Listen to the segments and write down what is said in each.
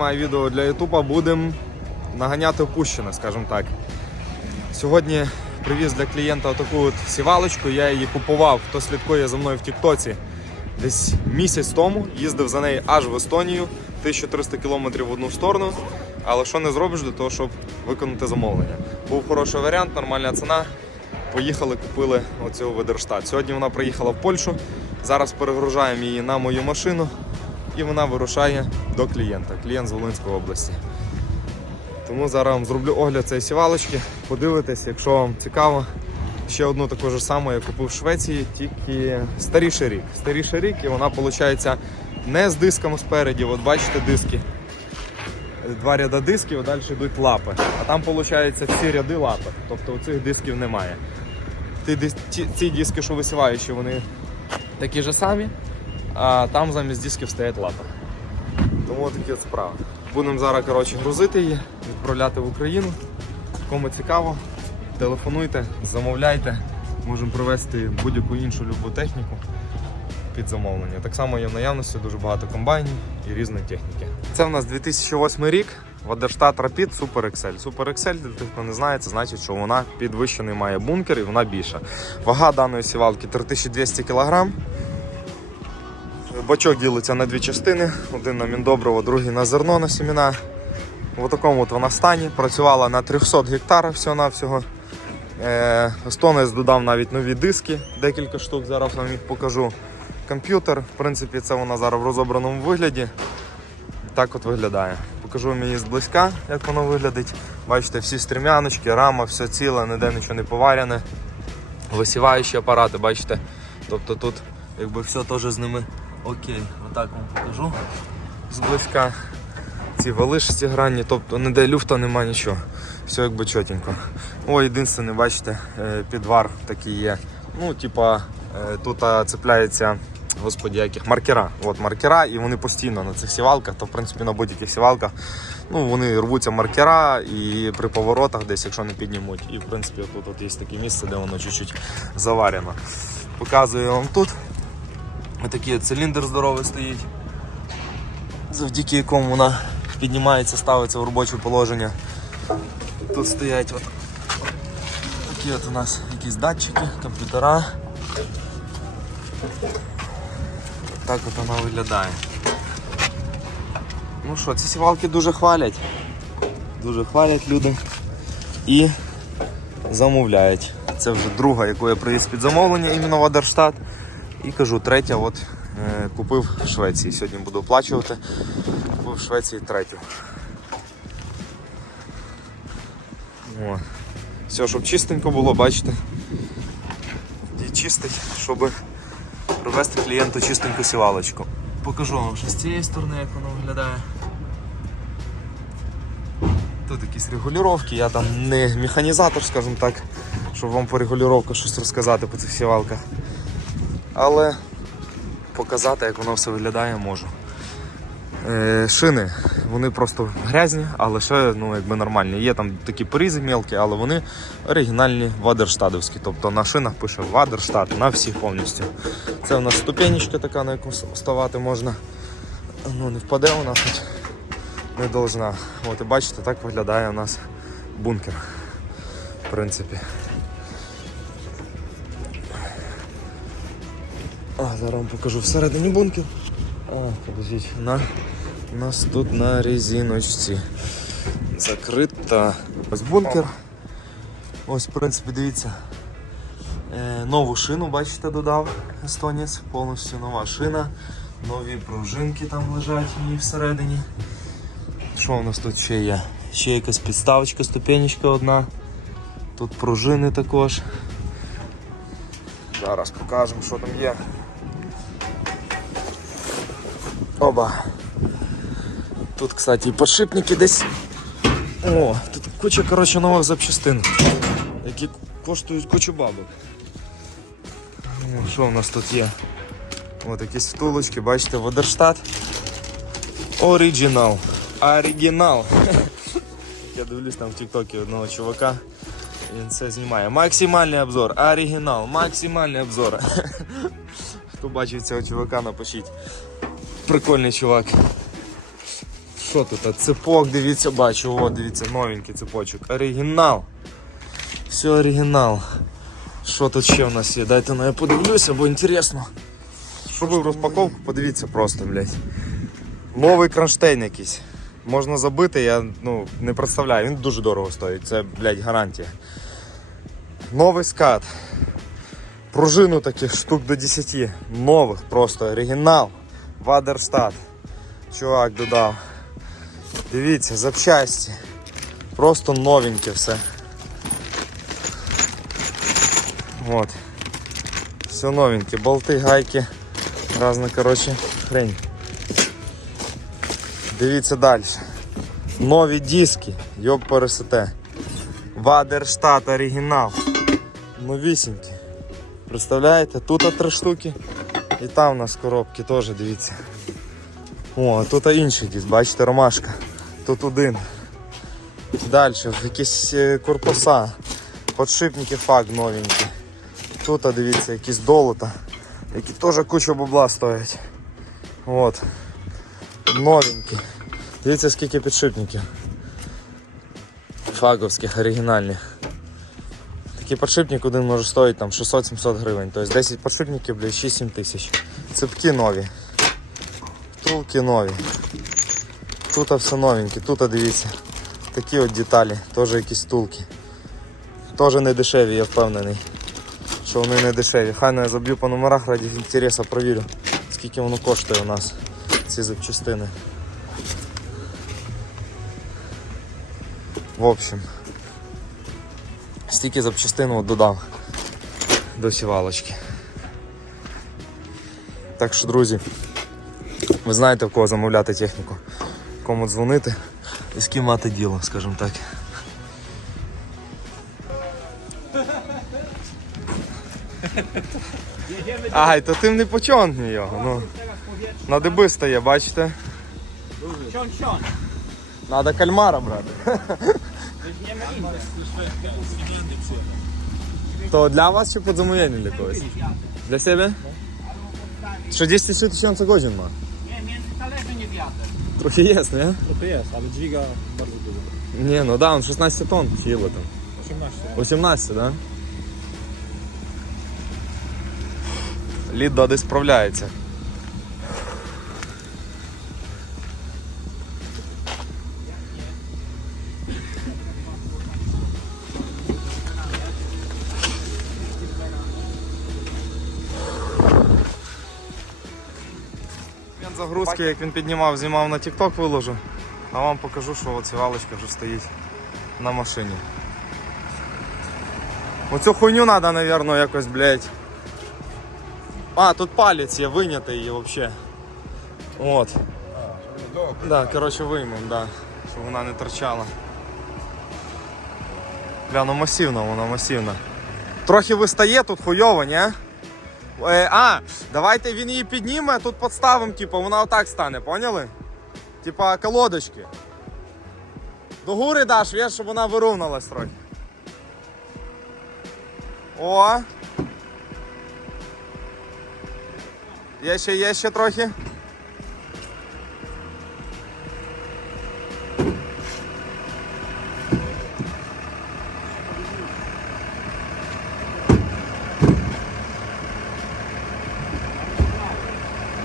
Знімаю відео для Ютуба, будемо наганяти впущене, скажімо так. Сьогодні привіз для клієнта таку от сівалочку, я її купував, хто слідкує за мною в Тіктоці десь місяць тому, їздив за нею аж в Естонію, 1300 км в одну сторону. Але що не зробиш для того, щоб виконати замовлення? Був хороший варіант, нормальна ціна. Поїхали, купили оцю Ведерштат. Сьогодні вона приїхала в Польщу. Зараз перегружаємо її на мою машину і вона вирушає до клієнта. Клієнт з Волинської області. Тому зараз вам зроблю огляд цієї сівалочки. Подивитесь, якщо вам цікаво. Ще одну таку ж саму я купив в Швеції, тільки старіший рік. Старіший рік і вона виходить не з диском спереді. От бачите диски. Два ряда дисків, а далі йдуть лапи. А там виходить всі ряди лапи. Тобто цих дисків немає. Ці диски, що висіваючі, вони такі ж самі, а там замість дисків стоять лапи. Тому такі от справи. Будемо зараз коротше, грузити її, відправляти в Україну. Кому цікаво, телефонуйте, замовляйте. Можемо привезти будь-яку іншу любу техніку під замовлення. Так само є в наявності дуже багато комбайнів і різної техніки. Це в нас 2008 рік. Водерштат Rapid Super Excel. Super Excel, для тих, хто не знає, це значить, що вона підвищений має бункер і вона більша. Вага даної сівалки 3200 кг. Бачок ділиться на дві частини: один на міндобриво, другий на зерно на сіміна. В такому от вона стані. Працювала на 300 гектарах всього-навсього. Е, Естонець додав навіть нові диски, декілька штук, зараз вам їх покажу. Комп'ютер, в принципі, це вона зараз в розобраному вигляді. Так от виглядає. Покажу її зблизька, як воно виглядить. Бачите, всі стрімяночки, рама, все ціле, ніде нічого не поварене. Висіваючі апарати, бачите. Тобто тут якби все теж з ними окей. Отак вам покажу зблизька. Ці валишці грані, тобто ніде люфта нема нічого. Все якби чотенько. О, єдине, бачите, е, підвар такий є. Ну, типа, е, тут цепляється, господі, яких маркера. От маркера, і вони постійно на цих сівалках, то в принципі на будь-яких сівалках. Ну, вони рвуться маркера і при поворотах десь, якщо не піднімуть. І в принципі тут є таке місце, де воно чуть-чуть заварено. Показую вам тут. Отакий от циліндр здоровий стоїть, завдяки якому вона піднімається, ставиться в робоче положення. Тут стоять от такі от у нас якісь датчики, комп'ютера. Так от вона виглядає. Ну що, ці сівалки дуже хвалять. Дуже хвалять люди і замовляють. Це вже друга, яку я привіз під замовлення, іменно в Адерштат. І кажу, третя от е, купив в Швеції. Сьогодні буду оплачувати. Купив в Швеції третю. О. Все, щоб чистенько було, бачите. І чистить, щоб привезти клієнту чистеньку сівалочку. Покажу вам вже з цієї сторони, як воно виглядає. Тут якісь регулювання, я там не механізатор, скажімо так, щоб вам по регулюванню щось розказати по цих сівалках. Але показати, як воно все виглядає, можу. Е, шини, вони просто грязні, але ще ну, якби нормальні. Є там такі порізи мелкі, але вони оригінальні вадерштадовські. Тобто на шинах пише Вадерштат, на всіх повністю. Це у нас ступенечка така, на яку вставати можна. Ну, не впаде вона хоч не должна. От і бачите, так виглядає у нас бункер. В принципі. А, зараз вам покажу всередині бункер. А, подождіть, на, нас тут на резиночці закрита. Ось бункер. Ось, в принципі, дивіться. Е, нову шину, бачите, додав естонець, повністю нова шина. Нові пружинки там лежать в всередині. Що у нас тут ще є? Ще якась підставочка, ступенечка одна. Тут пружини також. Зараз покажемо, що там є. Оба. Тут, кстати, і подшипники десь. О, тут куча коротше, нових запчастин, які коштують кучу бабок. Ну, Що у нас тут є? От якісь втулочки, бачите, Водерштат. Оригінал. Оригінал. Я дивлюсь там в тіктокі одного чувака. Він це знімає. Максимальний обзор, оригінал, максимальний обзор. Хто бачив цього чувака, напишіть. Прикольний чувак. Що тут? Цепок, дивіться, бачу, о, дивіться, новенький цепочок. Оригінал. Все оригінал. Що тут ще в нас є? Дайте ну я подивлюся, бо інтересно. В розпаковку, подивіться просто, блядь. Новий кронштейн якийсь. Можна забити, я ну, не представляю, він дуже дорого стоїть, це, блядь, гарантія. Новий скат. Пружину таких штук до 10. Нових просто оригінал. Вадерстат. Чувак додав. Дивіться, запчасті. Просто новеньке все. Вот. Все новеньке. Болти, гайки. Разна, короче, хрень. Дивіться далі. Нові диски. Йоб пересете. Вадерштат оригінал. Новісінькі. Представляєте? Тут три штуки. І там у нас коробки теж, дивіться. О, тут інший диск, бачите, ромашка. Тут один. Далі, якісь е, корпуса. Подшипники фак новенькі. Тут, дивіться, якісь долота, які теж кучу бабла стоять. От. Новенькі. Дивіться, скільки підшипників. Фаговських, оригінальних. Такий подшипник один може стоїти там 600-700 гривень. Тобто 10 подшипників, блядь, 6-7 тисяч. Цепки нові. Втулки нові. Тут все новеньке, тут дивіться. Такі от деталі, теж якісь втулки. Теж не дешеві, я впевнений. Що вони не дешеві. Хай ну, я заб'ю по номерах раді інтересу, провірю, скільки воно коштує у нас, ці запчастини. В общем, стільки запчастин от додав до сівалочки. Так що, друзі, ви знаєте в кого замовляти техніку, кому дзвонити і з ким мати діло, скажімо так. Ай, то тим не почонкни його. Ну. На деби стає, бачите? Siądź. Надо кальмара брати. То для вас чи під замовлення для когось? Для себе? Що 10 tysięcy godzin ma. Nie, między talerzy nie wiatr. Трохи є, не? Trochę jest, ale dźwiga bardzo dużo. Ні, ну да, он 16 тонн чи ile там? 18. 18, да? Лід десь справляється. Загрузки, як він піднімав, знімав на TikTok виложу. А вам покажу, що оця валочка вже стоїть на машині. Оцю хуйню треба, напевно, якось, блядь. А, тут палець є, виняти її взагалі. От. Да, коротше виймем, да. Щоб вона не торчала. Бля, ну масивна вона, масивна. Трохи вистає тут хуйово, ні? Е, а, давайте він її підніме, тут підставимо, типу, вона отак стане, поняли? Типа колодочки. До гури даш, веш, щоб вона вирівнялась трохи. О! Є ще, є ще трохи.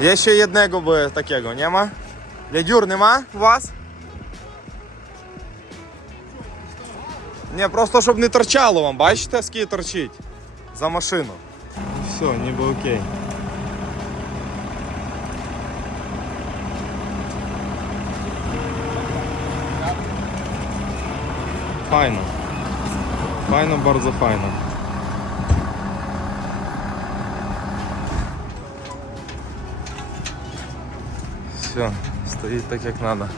Є ще jednego би такого, нема? Лядюр нема у вас? Ні, просто щоб не торчало вам, бачите, скільки торчить за машину. Все, ніби окей. Файно. Файно, bardzo файно. все, стоит так как надо.